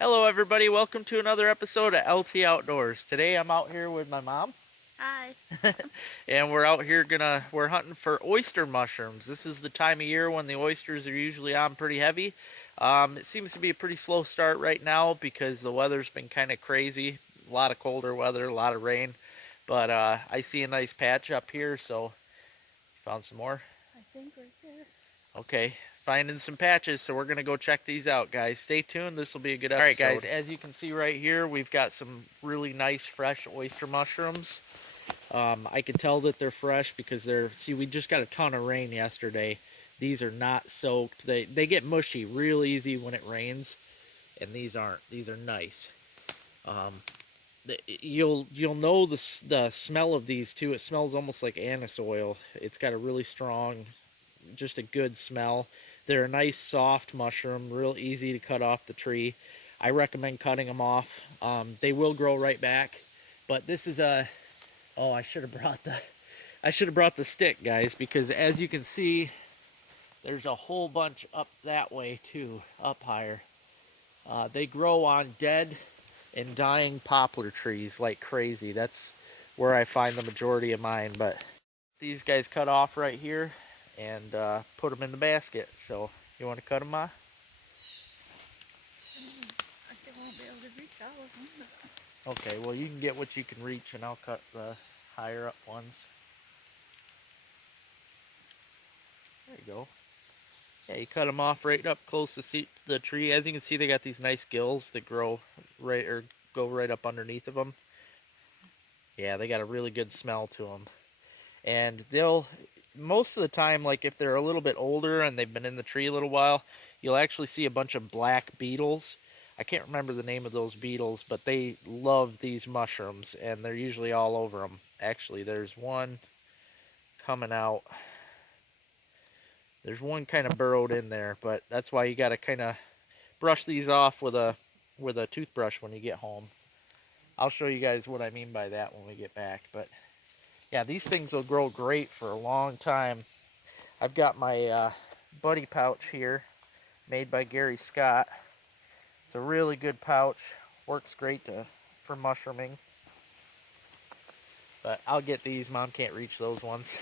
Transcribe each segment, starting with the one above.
Hello everybody, welcome to another episode of LT Outdoors. Today I'm out here with my mom. Hi. And we're out here we're hunting for oyster mushrooms. This is the time of year when the oysters are usually on pretty heavy. It seems to be a pretty slow start right now because the weather's been kind of crazy. A lot of colder weather, a lot of rain. But I see a nice patch up here, so found some more. I think right there. Okay, finding some patches, so we're going to go check these out, guys. Stay tuned. This will be a good episode. All right, guys, as you can see right here, we've got some really nice fresh oyster mushrooms. I can tell that they're fresh because we just got a ton of rain yesterday. These are not soaked. They get mushy real easy when it rains, and these aren't. These are nice. Um, you'll know the smell of these too. It smells almost like anise oil. It's got a really strong, just a good smell. They're a nice soft mushroom, real easy to cut off the tree. I recommend cutting them off. They will grow right back, but this is a oh, I should have brought the stick, guys, because as you can see, there's a whole bunch up that way too, up higher. They grow on dead and dying poplar trees like crazy. That's where I find the majority of mine, but these guys cut off right here and put them in the basket. So you want to cut them off? I won't be able to reach all of them. Okay, well you can get what you can reach and I'll cut the higher up ones. There you go. Yeah, you cut them off right up close to the tree. As you can see, they got these nice gills that grow right or go right up underneath of them. Yeah, they got a really good smell to them. And they'll, most of the time, like if they're a little bit older and they've been in the tree a little while, you'll actually see a bunch of black beetles. I can't remember the name of those beetles, but they love these mushrooms and they're usually all over them. Actually, there's one coming out. There's one kind of burrowed in there, but that's why you got to kind of brush these off with a toothbrush when you get home. I'll show you guys what I mean by that when we get back, but yeah, these things will grow great for a long time. I've got my buddy pouch here made by Gary Scott. It's a really good pouch. Works great for mushrooming. But I'll get these. Mom can't reach those ones.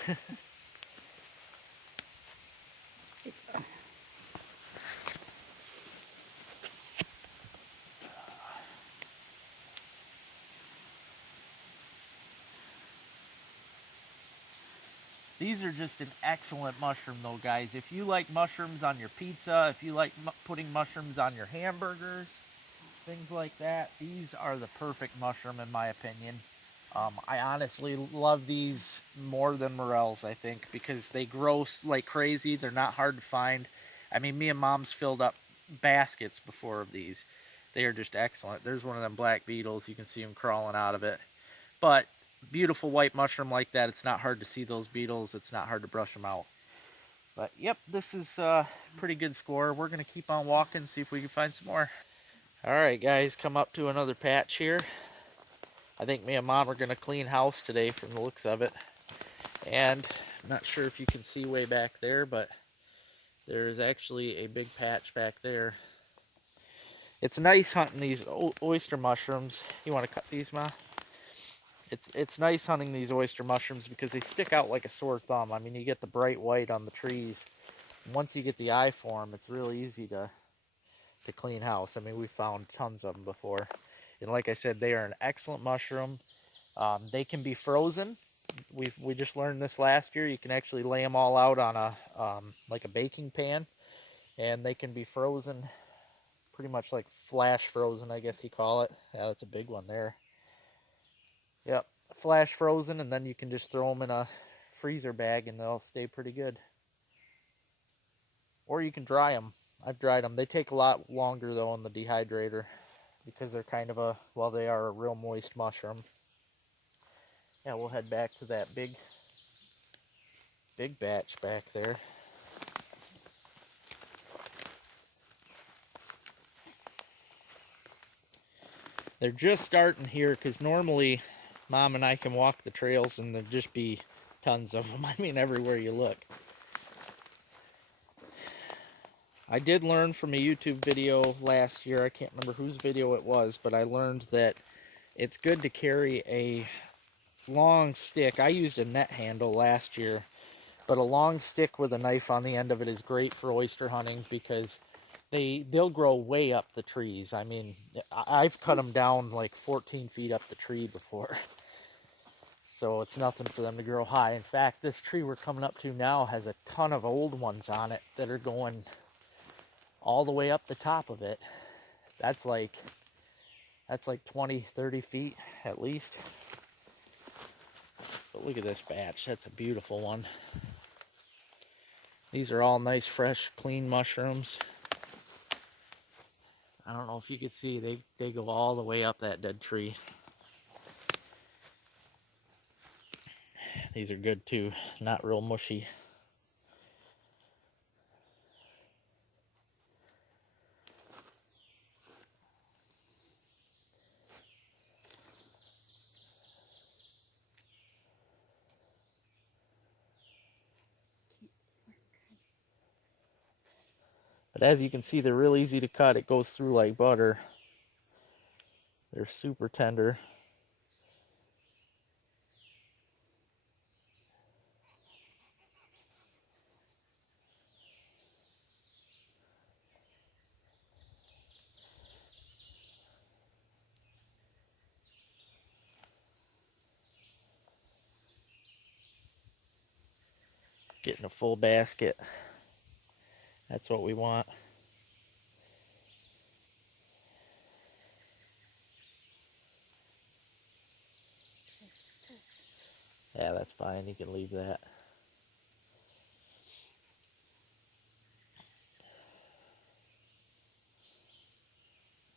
These are just an excellent mushroom though, guys. If you like mushrooms on your pizza, if you like putting mushrooms on your hamburgers, things like that, these are the perfect mushroom in my opinion. I honestly love these more than morels, I think, because they grow like crazy. They're not hard to find. I mean, me and Mom's filled up baskets before of these. They are just excellent. There's one of them black beetles. You can see them crawling out of it. But beautiful white mushroom like that, it's not hard to see those beetles. It's not hard to brush them out. But yep, this is a pretty good score. We're going to keep on walking, see if we can find some more. Alright guys, come up to another patch here. I think me and Mom are going to clean house today from the looks of it. And I'm not sure if you can see way back there, but there's actually a big patch back there. It's nice hunting these oyster mushrooms. You want to cut these, Ma? It's nice hunting these oyster mushrooms because they stick out like a sore thumb. I mean, you get the bright white on the trees. Once you get the eye for them, it's really easy to clean house. I mean, we found tons of them before. And like I said, they are an excellent mushroom. They can be frozen. We just learned this last year. You can actually lay them all out on a like a baking pan, and they can be frozen, pretty much like flash frozen, I guess you call it. Yeah, that's a big one there. Yep, flash frozen, and then you can just throw them in a freezer bag, and they'll stay pretty good. Or you can dry them. I've dried them. They take a lot longer though in the dehydrator because they're kind of they are a real moist mushroom. Yeah, we'll head back to that big batch back there. They're just starting here because normally Mom and I can walk the trails and there'd just be tons of them. I mean, everywhere you look. I did learn from a YouTube video last year. I can't remember whose video it was, but I learned that it's good to carry a long stick. I used a net handle last year, but a long stick with a knife on the end of it is great for oyster hunting because they'll grow way up the trees. I mean, I've cut them down like 14 feet up the tree before. So it's nothing for them to grow high. In fact, this tree we're coming up to now has a ton of old ones on it that are going all the way up the top of it. That's like 20, 30 feet at least. But look at this batch. That's a beautiful one. These are all nice, fresh, clean mushrooms. I don't know if you can see, they go all the way up that dead tree. These are good too, not real mushy. But as you can see, they're real easy to cut. It goes through like butter. They're super tender. Getting a full basket. That's what we want. Yeah, that's fine. You can leave that.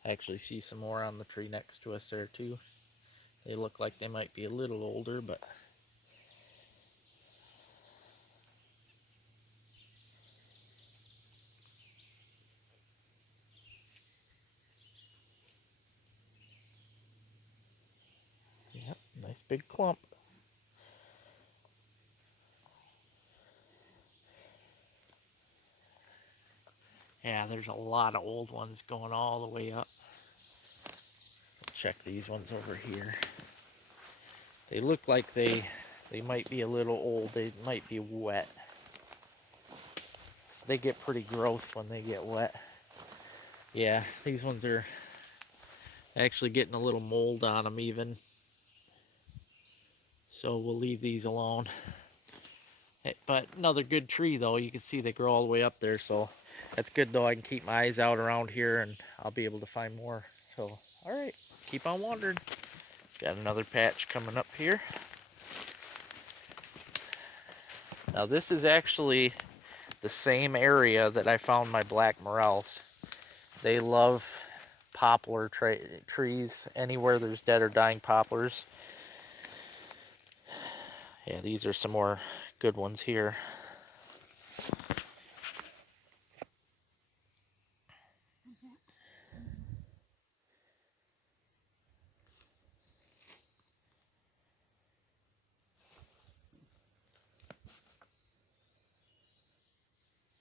I actually see some more on the tree next to us there too. They look like they might be a little older, but yep, nice big clump. Yeah, there's a lot of old ones going all the way up. Check these ones over here. They look like they might be a little old. They might be wet. They get pretty gross when they get wet. Yeah, these ones are actually getting a little mold on them even. So we'll leave these alone. But another good tree though. You can see they grow all the way up there. So that's good though. I can keep my eyes out around here and I'll be able to find more. So, all right, keep on wandering. Got another patch coming up here. Now this is actually the same area that I found my black morels. They love poplar trees. Anywhere there's dead or dying poplars. Yeah, these are some more good ones here.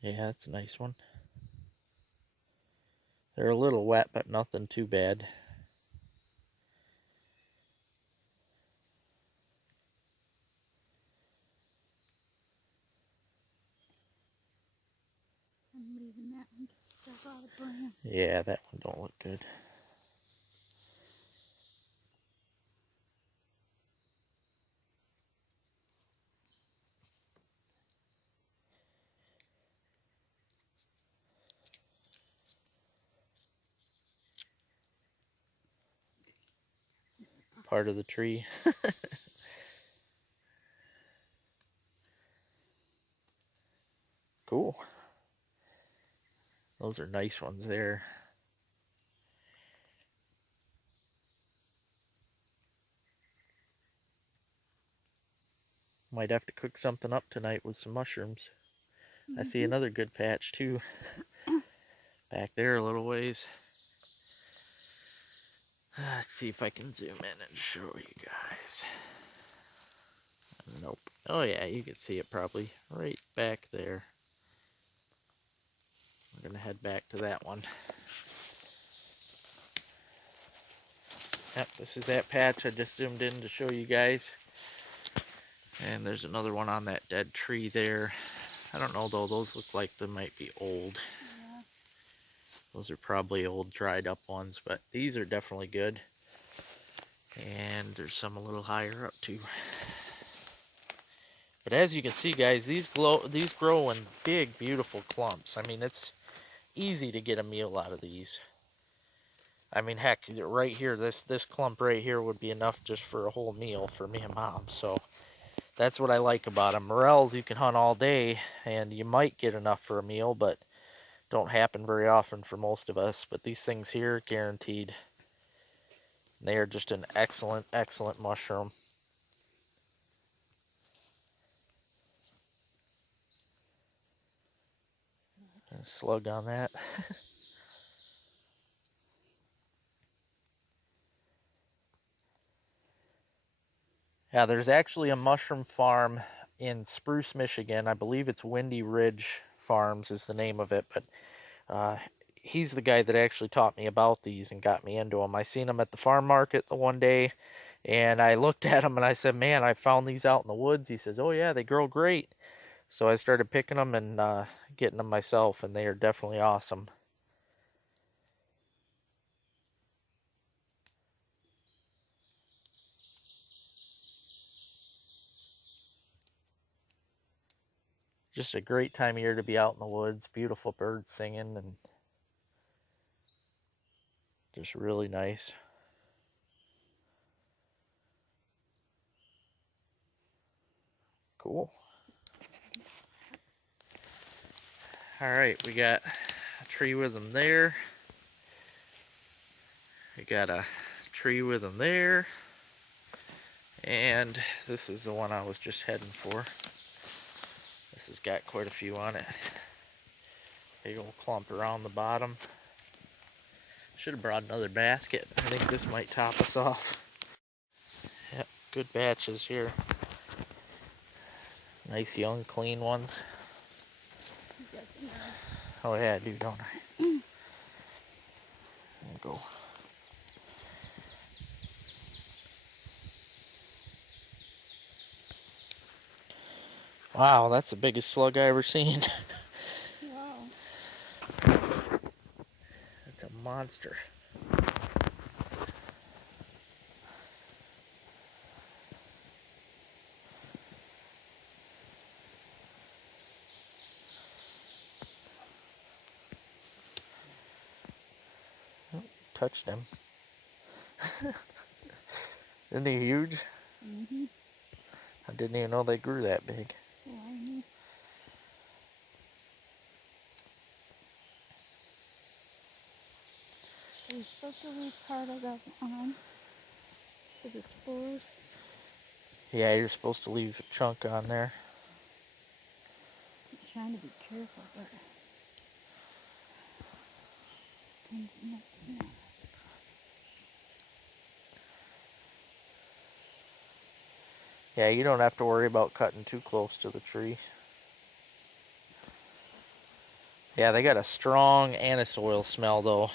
Yeah, that's a nice one. They're a little wet, but nothing too bad. I'm leaving that one to stuff out of brown. Yeah, that one don't look good. Part of the tree. Cool. Those are nice ones there. Might have to cook something up tonight with some mushrooms. I see another good patch too. Back there a little ways. Let's see if I can zoom in and show you guys. Nope. Oh yeah, you can see it probably right back there. gonna head back to that one. Yep, this is that patch I just zoomed in to show you guys. And there's another one on that dead tree there. I don't know though, those look like they might be old. Yeah. Those are probably old dried up ones, but these are definitely good. And there's some a little higher up too. But as you can see, guys, these grow in big, beautiful clumps. I mean, it's easy to get a meal out of these. I mean, heck, right here, this clump right here would be enough just for a whole meal for me and Mom. So that's what I like about them. Morels, you can hunt all day, and you might get enough for a meal, but don't happen very often for most of us. But these things here, guaranteed. They are just an excellent, excellent mushroom. A slug on that. Yeah, there's actually a mushroom farm in Spruce, Michigan. I believe it's Windy Ridge Farms is the name of it, but he's the guy that actually taught me about these and got me into them. I seen them at the farm market the one day, and I looked at them and I said, man, I found these out in the woods. He says, oh yeah, they grow great. So I started picking them and getting them myself, and they are definitely awesome. Just a great time of year to be out in the woods. Beautiful birds singing, and just really nice. Cool. All right, we got a tree with them there. We got a tree with them there. And this is the one I was just heading for. This has got quite a few on it. Big old clump around the bottom. Should have brought another basket. I think this might top us off. Yep, good batches here. Nice young clean ones. Oh yeah, I do, don't I? There you go. Wow, that's the biggest slug I ever seen. Wow. That's a monster. Touched him. Isn't he huge? Mm-hmm. I didn't even know they grew that big. Yeah, I know. Are you supposed to leave part of that on for the spores? Yeah, you're supposed to leave a chunk on there. I'm trying to be careful, but things not to know. Yeah, you don't have to worry about cutting too close to the tree. Yeah, they got a strong anise oil smell though.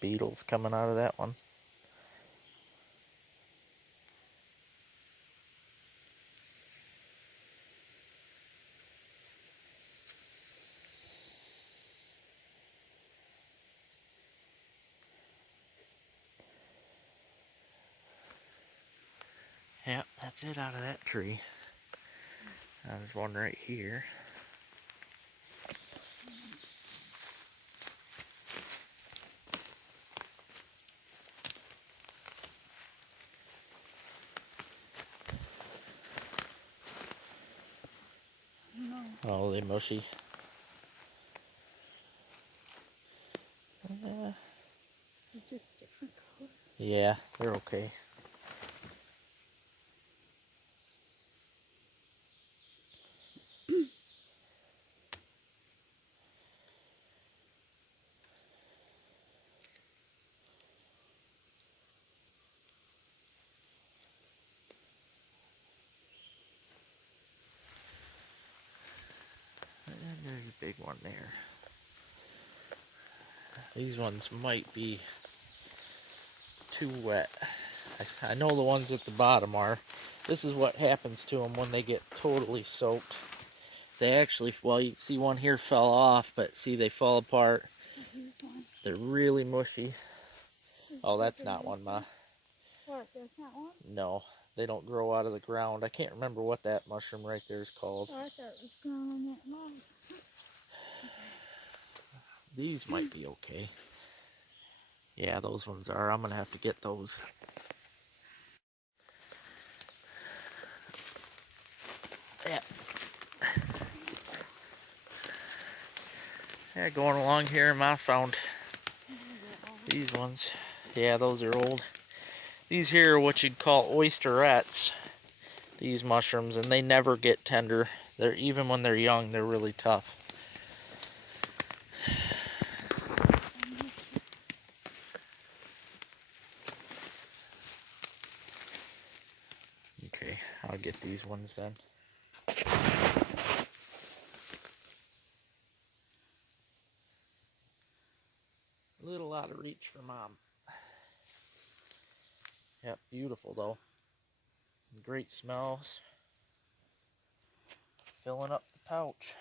Beetles coming out of that one. Yep, that's it out of that tree. There's one right here. No, Oh, they're mushy. they're just different color. Yeah, they're okay. There's a big one there. These ones might be too wet. I know the ones at the bottom are. This is what happens to them when they get totally soaked. They actually, well, you can see one here fell off, but see, they fall apart. They're really mushy. Oh, that's not one, Ma. What? That's not one? No, they don't grow out of the ground. I can't remember what that mushroom right there is called. Oh, I thought it was growing on that log. These might be okay. Yeah, those ones are. I'm going to have to get those. Yeah. Yeah, going along here, Ma found these ones. Yeah, those are old. These here are what you'd call oysterettes, these mushrooms, and they never get tender. They're, even when they're young, they're really tough. Okay, I'll get these ones then. A little out of reach for Mom. Yep, beautiful though. Great smells. Filling up the pouch.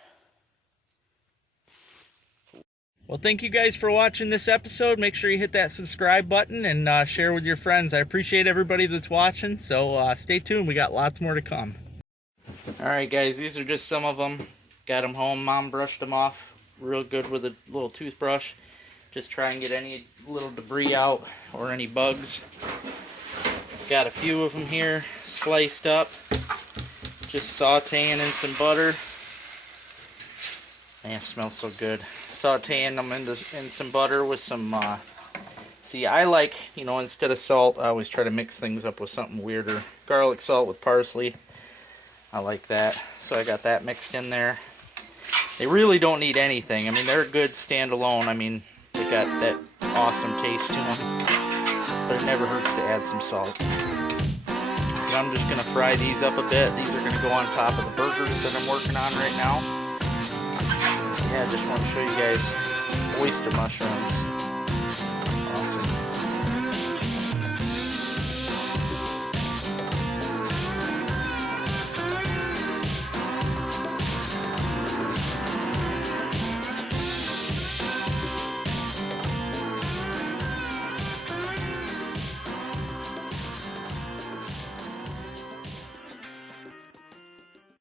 Well, thank you guys for watching this episode. Make sure you hit that subscribe button and share with your friends. I appreciate everybody that's watching, so stay tuned. We got lots more to come. Alright guys, these are just some of them. Got them home. Mom brushed them off real good with a little toothbrush. Just try and get any little debris out or any bugs. Got a few of them here sliced up. Just sauteing in some butter. Man, it smells so good. Sauteing them in some butter with some, see, I like, you know, instead of salt, I always try to mix things up with something weirder. Garlic salt with parsley. I like that. So I got that mixed in there. They really don't need anything. I mean, they're good standalone. I mean, they got that awesome taste to them. But it never hurts to add some salt. And I'm just going to fry these up a bit. These are going to go on top of the burgers that I'm working on right now. Yeah, I just want to show you guys oyster mushrooms.